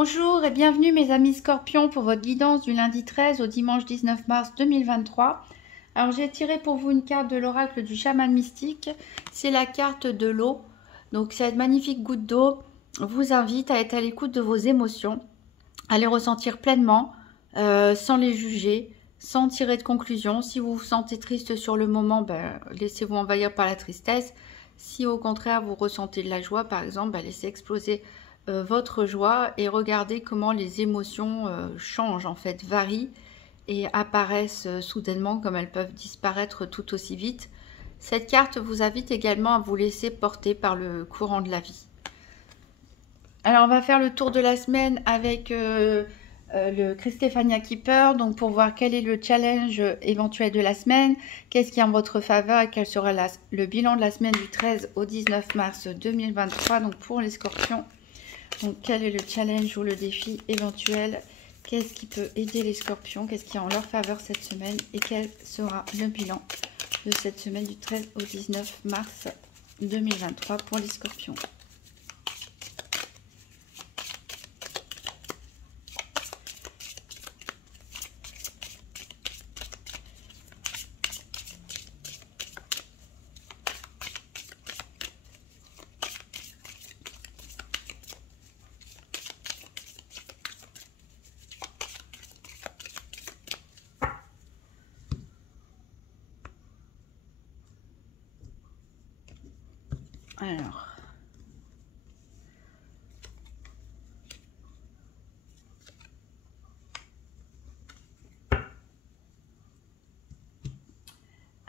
Bonjour et bienvenue mes amis Scorpions pour votre guidance du lundi 13 au dimanche 19 mars 2023. Alors j'ai tiré pour vous une carte de l'oracle du chaman mystique. C'est la carte de l'eau. Donc cette magnifique goutte d'eau vous invite à être à l'écoute de vos émotions, à les ressentir pleinement, sans les juger, sans tirer de conclusion. Si vous vous sentez triste sur le moment, laissez-vous envahir par la tristesse. Si au contraire vous ressentez de la joie par exemple, laissez exploser votre joie et regardez comment les émotions changent, en fait, varient et apparaissent soudainement comme elles peuvent disparaître tout aussi vite. Cette carte vous invite également à vous laisser porter par le courant de la vie. Alors on va faire le tour de la semaine avec le Christéphania Keeper, donc pour voir quel est le challenge éventuel de la semaine, qu'est-ce qui est en votre faveur et quel sera le bilan de la semaine du 13 au 19 mars 2023, donc pour les Scorpions. Donc, quel est le challenge ou le défi éventuel? Qu'est-ce qui peut aider les Scorpions? Qu'est-ce qui est en leur faveur cette semaine? Et quel sera le bilan de cette semaine du 13 au 19 mars 2023 pour les Scorpions?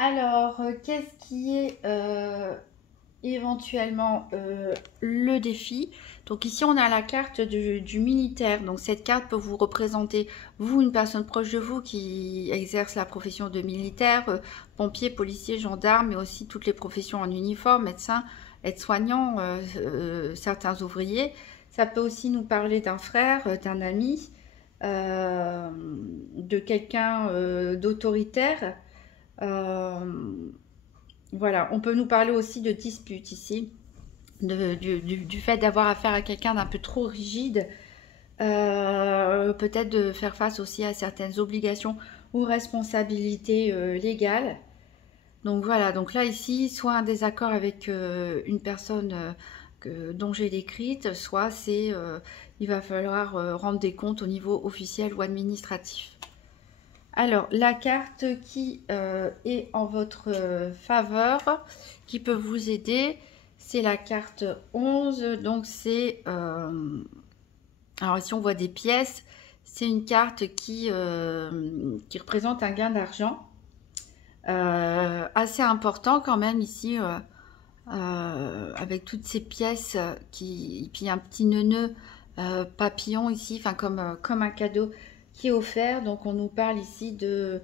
Alors, qu'est-ce qui est éventuellement le défi? Donc ici, on a la carte du militaire. Donc cette carte peut vous représenter, vous, une personne proche de vous qui exerce la profession de militaire, pompier, policier, gendarme, mais aussi toutes les professions en uniforme, médecin, aide-soignant, certains ouvriers. Ça peut aussi nous parler d'un frère, d'un ami, de quelqu'un d'autoritaire. Voilà, on peut nous parler aussi de disputes ici, du fait d'avoir affaire à quelqu'un d'un peu trop rigide, peut-être de faire face aussi à certaines obligations ou responsabilités légales. Donc voilà, donc là ici, soit un désaccord avec une personne dont j'ai décrite, soit il va falloir rendre des comptes au niveau officiel ou administratif. Alors, la carte qui est en votre faveur, qui peut vous aider, c'est la carte 11. Donc, c'est... alors, ici, on voit des pièces. C'est une carte qui représente un gain d'argent. Assez important quand même ici, avec toutes ces pièces. Et puis, un petit nœud papillon ici, enfin comme un cadeau qui est offert. Donc on nous parle ici d'un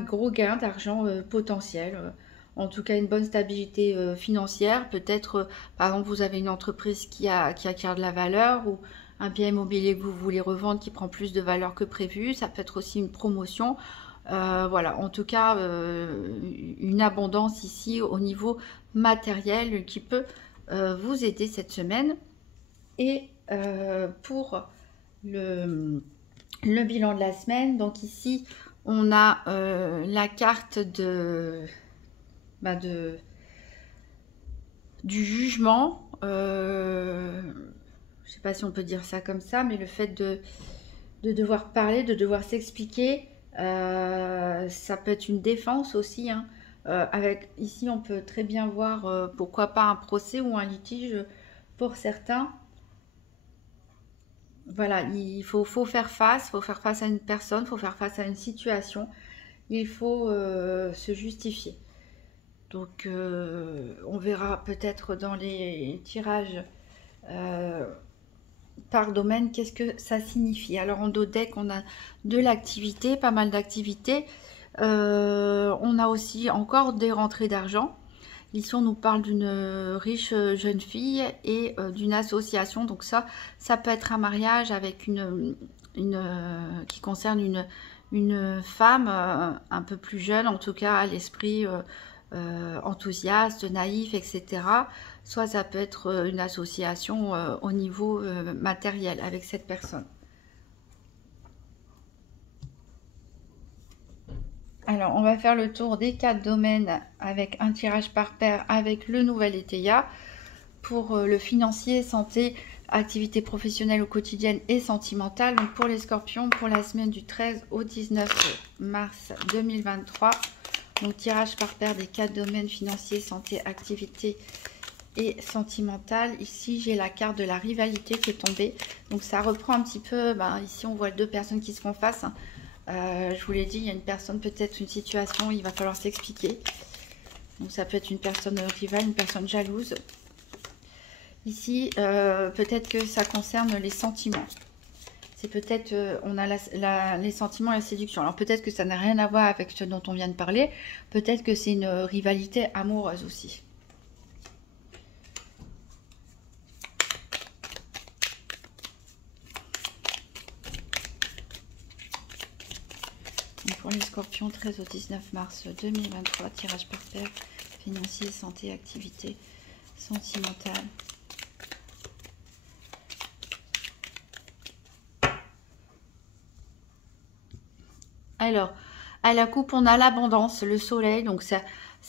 gros gain d'argent potentiel, en tout cas une bonne stabilité financière. Peut-être par exemple vous avez une entreprise qui acquiert de la valeur, ou un bien immobilier que vous voulez revendre qui prend plus de valeur que prévu. Ça peut être aussi une promotion. Voilà, en tout cas une abondance ici au niveau matériel qui peut vous aider cette semaine. Et pour le bilan de la semaine, donc ici on a la carte du jugement. Je sais pas si on peut dire ça comme ça, mais le fait de devoir parler, de devoir s'expliquer, ça peut être une défense aussi, hein. Ici on peut très bien voir pourquoi pas un procès ou un litige pour certains. Voilà, il faut faire face, à une personne, il faut faire face à une situation, il faut se justifier. Donc on verra peut-être dans les tirages par domaine qu'est-ce que ça signifie. Alors en dos deck, on a de l'activité, pas mal d'activités. On a aussi encore des rentrées d'argent. Ici, on nous parle d'une riche jeune fille et d'une association. Donc ça peut être un mariage avec qui concerne une femme un peu plus jeune, en tout cas à l'esprit enthousiaste, naïf, etc. Soit ça peut être une association au niveau matériel avec cette personne. Alors, on va faire le tour des 4 domaines avec un tirage par paire avec le nouvel Eteia pour le financier, santé, activité professionnelle ou quotidienne et sentimentale. Donc pour les scorpions, pour la semaine du 13 au 19 mars 2023. Donc tirage par paire des 4 domaines financiers, santé, activité et sentimentale. Ici, j'ai la carte de la rivalité qui est tombée. Donc ça reprend un petit peu, ici on voit 2 personnes qui se font face. Je vous l'ai dit, il y a une personne, peut-être une situation, il va falloir s'expliquer. Donc ça peut être une personne rivale, une personne jalouse. Ici, peut-être que ça concerne les sentiments. C'est peut-être, on a les sentiments et la séduction. Alors peut-être que ça n'a rien à voir avec ce dont on vient de parler. Peut-être que c'est une rivalité amoureuse aussi. Donc pour les scorpions, 13 au 19 mars 2023, tirage par paire, financier, santé, activité, sentimentale. Alors, à la coupe, on a l'abondance, le soleil, donc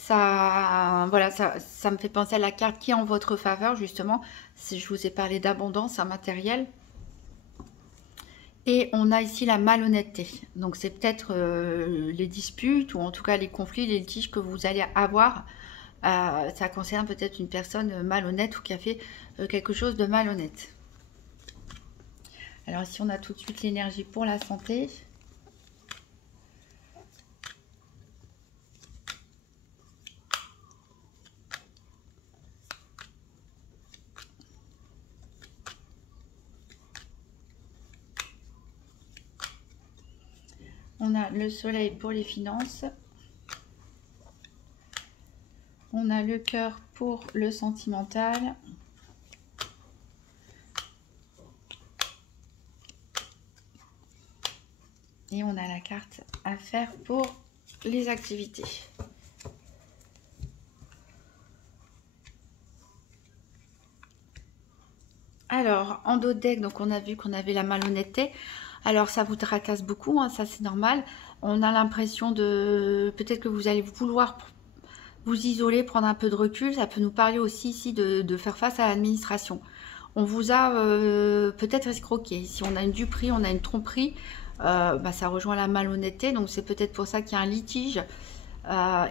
voilà, ça me fait penser à la carte qui est en votre faveur, justement. Si je vous ai parlé d'abondance, un matériel. Et on a ici la malhonnêteté. Donc, c'est peut-être les disputes, ou en tout cas les conflits, les litiges que vous allez avoir. Ça concerne peut-être une personne malhonnête ou qui a fait quelque chose de malhonnête. Alors, ici, on a tout de suite l'énergie pour la santé. On a le soleil pour les finances. On a le cœur pour le sentimental. Et on a la carte à faire pour les activités. Alors, en dos de deck, donc on a vu qu'on avait la malhonnêteté. Alors, ça vous tracasse beaucoup, hein, ça c'est normal. On a l'impression de... Peut-être que vous allez vouloir vous isoler, prendre un peu de recul. Ça peut nous parler aussi ici de faire face à l'administration. On vous a peut-être escroqué. Si on a une duperie, on a une tromperie, ça rejoint la malhonnêteté. Donc, c'est peut-être pour ça qu'il y a un litige.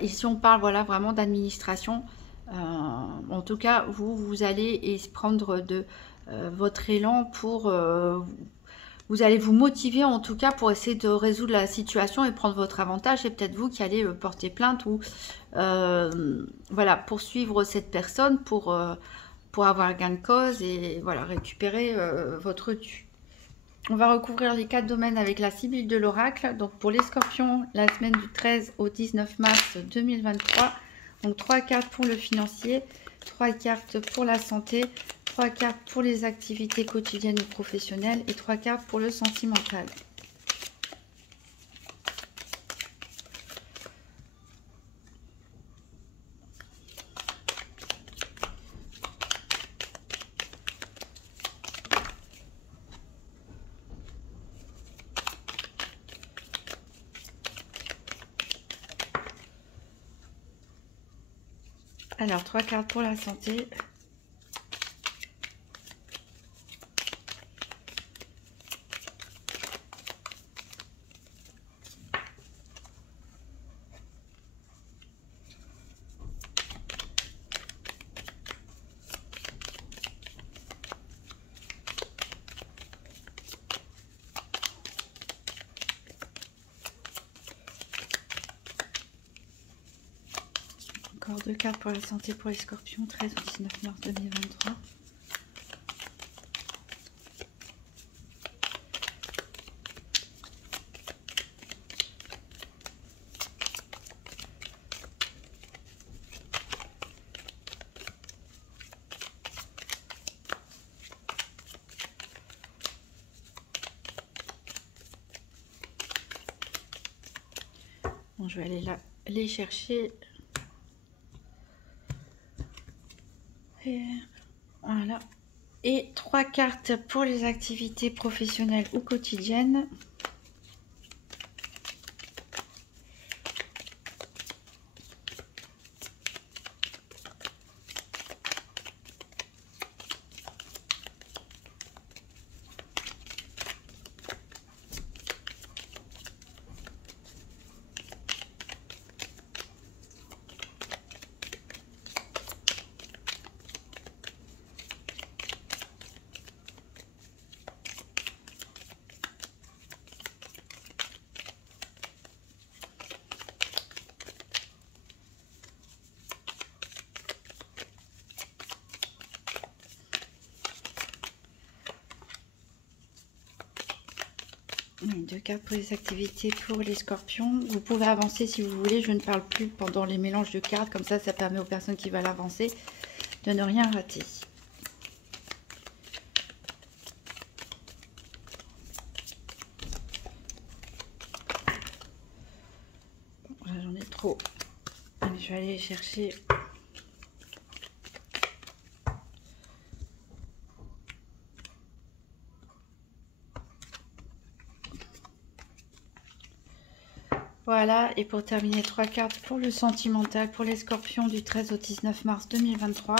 Ici, on parle voilà, vraiment d'administration. En tout cas, vous allez prendre de votre élan pour... vous allez vous motiver en tout cas pour essayer de résoudre la situation et prendre votre avantage. Et peut-être vous qui allez porter plainte ou voilà, poursuivre cette personne pour avoir gain de cause et voilà, récupérer votre dû. On va recouvrir les 4 domaines avec la Sibylle de l'oracle. Donc pour les scorpions, la semaine du 13 au 19 mars 2023. Donc 3 cartes pour le financier, 3 cartes pour la santé, 3 cartes pour les activités quotidiennes ou professionnelles et 3 cartes pour le sentimental. Alors, 3 cartes pour la santé. Encore 2 cartes pour la santé pour les scorpions, 13 au 19 mars 2023. Bon, je vais aller là les chercher. Et voilà. Et 3 cartes pour les activités professionnelles ou quotidiennes. Deux cartes pour les activités pour les scorpions. Vous pouvez avancer si vous voulez. Je ne parle plus pendant les mélanges de cartes. Comme ça permet aux personnes qui veulent avancer de ne rien rater. J'en ai trop. Allez, je vais aller chercher. Voilà, et pour terminer, 3 cartes pour le sentimental, pour les scorpions du 13 au 19 mars 2023.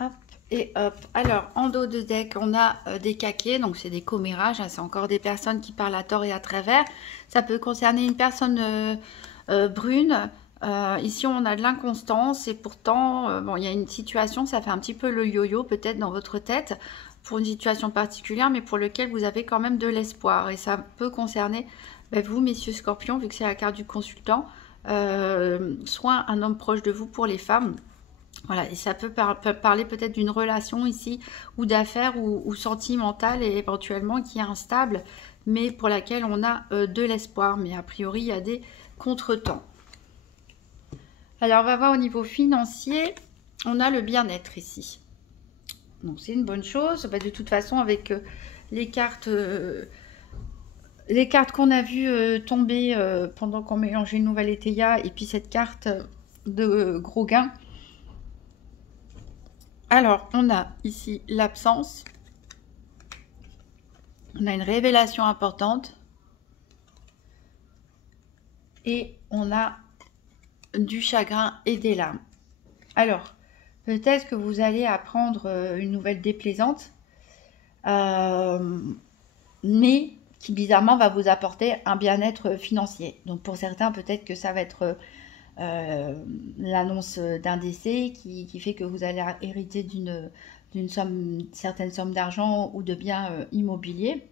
Hop et hop. Alors, en dos de deck, on a des caquets, donc c'est des commérages, hein, c'est encore des personnes qui parlent à tort et à travers. Ça peut concerner une personne brune. Ici, on a de l'inconstance et pourtant, bon, il y a une situation, ça fait un petit peu le yo-yo peut-être dans votre tête pour une situation particulière, mais pour lequel vous avez quand même de l'espoir. Et ça peut concerner vous, messieurs scorpions, vu que c'est la carte du consultant, soit un homme proche de vous pour les femmes. Voilà, et ça peut parler peut-être d'une relation ici, ou d'affaires, ou sentimentale, et éventuellement qui est instable, mais pour laquelle on a de l'espoir. Mais a priori, il y a des contretemps. Alors, on va voir au niveau financier, on a le bien-être ici. Donc, c'est une bonne chose. De toute façon, avec les cartes qu'on a vues tomber pendant qu'on mélangeait une nouvelle Eteia, et puis cette carte de gros gain. Alors, on a ici l'absence. On a une révélation importante. Et on a du chagrin et des larmes. Alors, peut-être que vous allez apprendre une nouvelle déplaisante. Mais qui bizarrement va vous apporter un bien-être financier. Donc, pour certains, peut-être que ça va être... l'annonce d'un décès qui fait que vous allez hériter d'une certaine somme d'argent ou de biens immobiliers.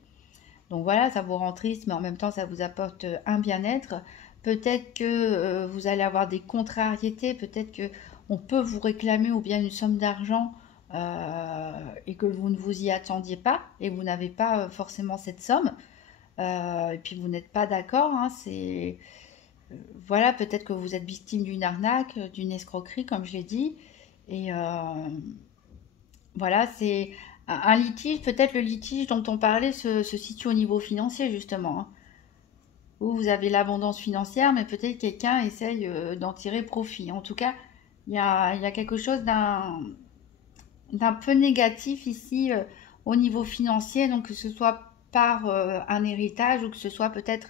Donc voilà, ça vous rend triste, mais en même temps, ça vous apporte un bien-être. Peut-être que vous allez avoir des contrariétés, peut-être que on peut vous réclamer ou bien une somme d'argent et que vous ne vous y attendiez pas et vous n'avez pas forcément cette somme. Et puis vous n'êtes pas d'accord, hein, c'est... Voilà, peut-être que vous êtes victime d'une arnaque, d'une escroquerie, comme je l'ai dit. Et voilà, c'est un litige. Peut-être le litige dont on parlait se situe au niveau financier, justement. Hein, où vous avez l'abondance financière, mais peut-être quelqu'un essaye d'en tirer profit. En tout cas, il y a quelque chose d'un peu négatif ici au niveau financier. Donc, que ce soit par un héritage ou que ce soit peut-être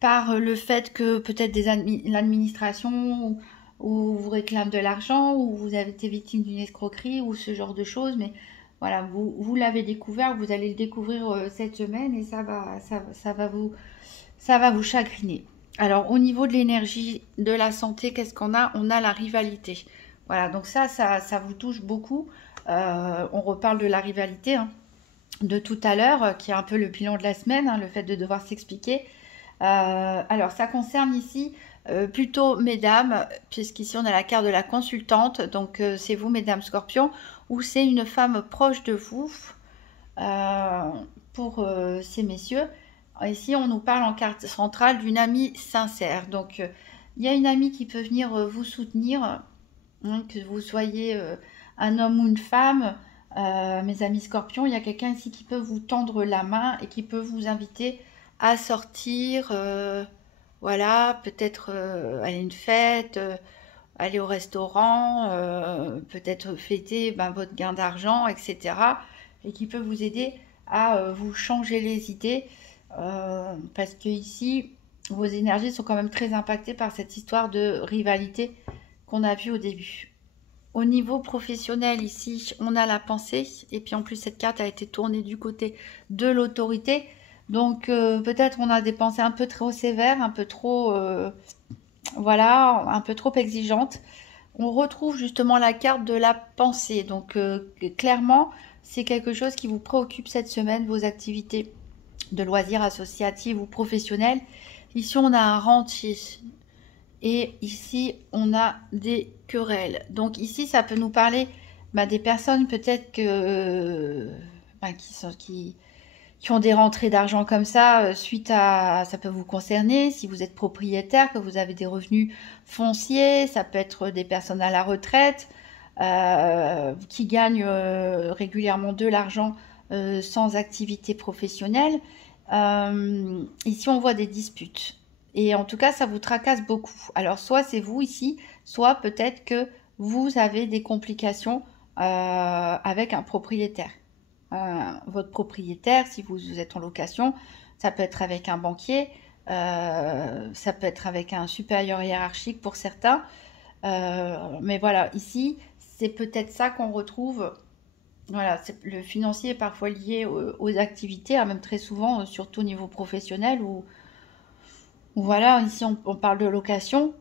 par le fait que peut-être l'administration ou vous réclame de l'argent ou vous avez été victime d'une escroquerie ou ce genre de choses. Mais voilà, vous l'avez découvert, vous allez le découvrir cette semaine et ça va vous chagriner. Alors au niveau de l'énergie, de la santé, qu'est-ce qu'on a? On a la rivalité. Voilà, donc ça vous touche beaucoup. On reparle de la rivalité de tout à l'heure, qui est un peu le bilan de la semaine, le fait de devoir s'expliquer. Alors, ça concerne ici plutôt mesdames, puisqu'ici on a la carte de la consultante, donc c'est vous, mesdames scorpions, ou c'est une femme proche de vous. pour ces messieurs. Ici, on nous parle en carte centrale d'une amie sincère. Donc, il y a une amie qui peut venir vous soutenir, hein, que vous soyez un homme ou une femme. Mes amis scorpions, il y a quelqu'un ici qui peut vous tendre la main et qui peut vous inviter à sortir, voilà, peut-être aller à une fête, aller au restaurant, peut-être fêter votre gain d'argent, etc. Et qui peut vous aider à vous changer les idées, parce que ici, vos énergies sont quand même très impactées par cette histoire de rivalité qu'on a vue au début. Au niveau professionnel, ici, on a la pensée. Et puis en plus, cette carte a été tournée du côté de l'autorité. Donc peut-être on a des pensées un peu trop sévères, un peu trop, voilà, un peu trop exigeantes. On retrouve justement la carte de la pensée. Donc clairement, c'est quelque chose qui vous préoccupe cette semaine, vos activités de loisirs associatives ou professionnelles. Ici, on a un rentier. Et ici, on a des querelles. Donc ici, ça peut nous parler des personnes peut-être que, qui ont des rentrées d'argent comme ça, suite à... Ça peut vous concerner si vous êtes propriétaire, que vous avez des revenus fonciers. Ça peut être des personnes à la retraite qui gagnent régulièrement de l'argent sans activité professionnelle. Ici, on voit des disputes. Et en tout cas, ça vous tracasse beaucoup. Alors, soit c'est vous ici, soit peut-être que vous avez des complications avec un propriétaire. Votre propriétaire, si vous êtes en location, ça peut être avec un banquier, ça peut être avec un supérieur hiérarchique pour certains. Mais voilà, ici, c'est peut-être ça qu'on retrouve. Voilà, le financier est parfois lié aux activités, même très souvent, surtout au niveau professionnel, où voilà, ici on parle de location.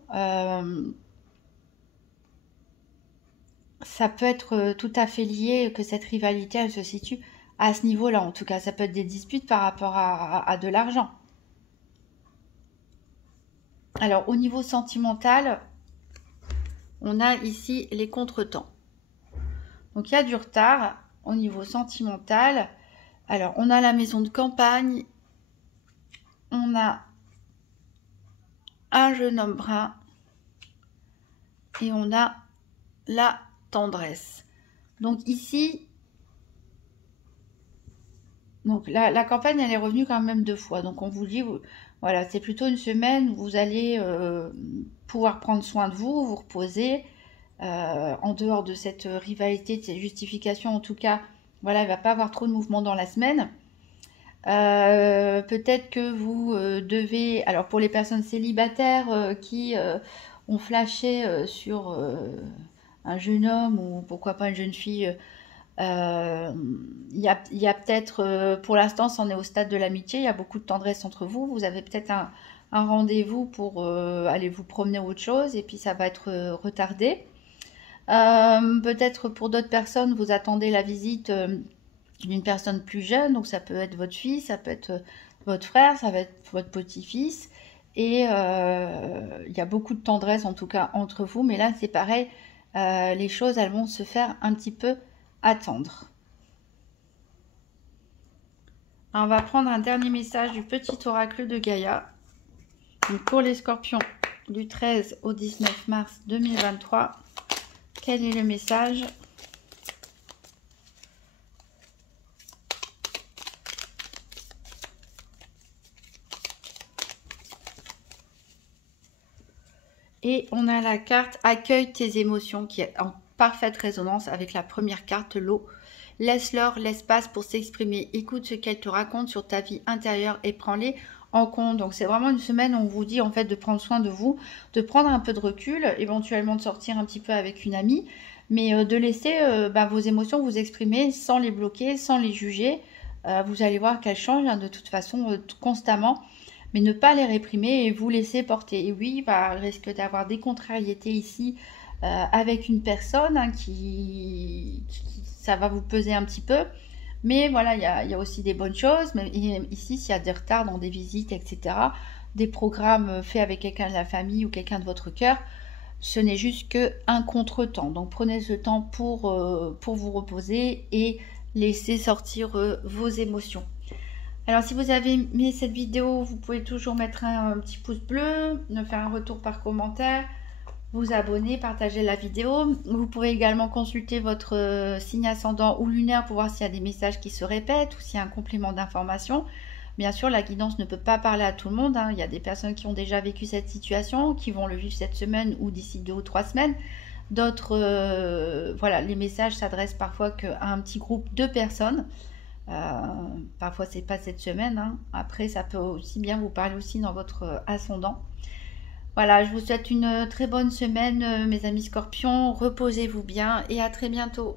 Ça peut être tout à fait lié, que cette rivalité, elle se situe à ce niveau-là. En tout cas, ça peut être des disputes par rapport à de l'argent. Alors, au niveau sentimental, on a ici les contretemps. Donc, il y a du retard au niveau sentimental. Alors, on a la maison de campagne. On a un jeune homme brun. Et on a la tendresse. Donc ici, donc la campagne, elle est revenue quand même 2 fois. Donc on vous dit, voilà, c'est plutôt une semaine où vous allez pouvoir prendre soin de vous, vous reposer. En dehors de cette rivalité, de cette justification, en tout cas, voilà, il ne va pas avoir trop de mouvement dans la semaine. Peut-être que vous devez, alors pour les personnes célibataires qui ont flashé sur un jeune homme ou pourquoi pas une jeune fille, il y a peut-être, pour l'instant, c'en est au stade de l'amitié, il y a beaucoup de tendresse entre vous, vous avez peut-être un rendez-vous pour aller vous promener ou autre chose, et puis ça va être retardé. Peut-être pour d'autres personnes, vous attendez la visite d'une personne plus jeune, donc ça peut être votre fils, ça peut être votre frère, ça va être votre petit-fils, et il y a beaucoup de tendresse en tout cas entre vous, mais là c'est pareil, les choses elles vont se faire un petit peu attendre. Alors, on va prendre un dernier message du petit oracle de Gaïa. Donc pour les scorpions du 13 au 19 mars 2023, quel est le message ? Et on a la carte « Accueille tes émotions » qui est en parfaite résonance avec la première carte, l'eau. Laisse-leur l'espace pour s'exprimer. Écoute ce qu'elles te racontent sur ta vie intérieure et prends-les en compte. Donc c'est vraiment une semaine où on vous dit en fait de prendre soin de vous, de prendre un peu de recul, éventuellement de sortir un petit peu avec une amie, mais de laisser vos émotions vous exprimer sans les bloquer, sans les juger. Vous allez voir qu'elles changent de toute façon constamment. Mais ne pas les réprimer et vous laisser porter. Et oui, il risque d'avoir des contrariétés ici avec une personne qui ça va vous peser un petit peu. Mais voilà, il y a aussi des bonnes choses. Mais ici, s'il y a des retards dans des visites, etc., des programmes faits avec quelqu'un de la famille ou quelqu'un de votre cœur, ce n'est juste qu'un contretemps. Donc prenez ce temps pour vous reposer et laisser sortir vos émotions. Alors, si vous avez aimé cette vidéo, vous pouvez toujours mettre un petit pouce bleu, me faire un retour par commentaire, vous abonner, partager la vidéo. Vous pouvez également consulter votre signe ascendant ou lunaire pour voir s'il y a des messages qui se répètent ou s'il y a un complément d'information. Bien sûr, la guidance ne peut pas parler à tout le monde, hein. Il y a des personnes qui ont déjà vécu cette situation, qui vont le vivre cette semaine ou d'ici 2 ou 3 semaines. D'autres, voilà, les messages s'adressent parfois qu'à un petit groupe de personnes. Parfois, c'est pas cette semaine, hein. Après, ça peut aussi bien vous parler aussi dans votre ascendant. Voilà, je vous souhaite une très bonne semaine, mes amis scorpions. Reposez-vous bien et à très bientôt.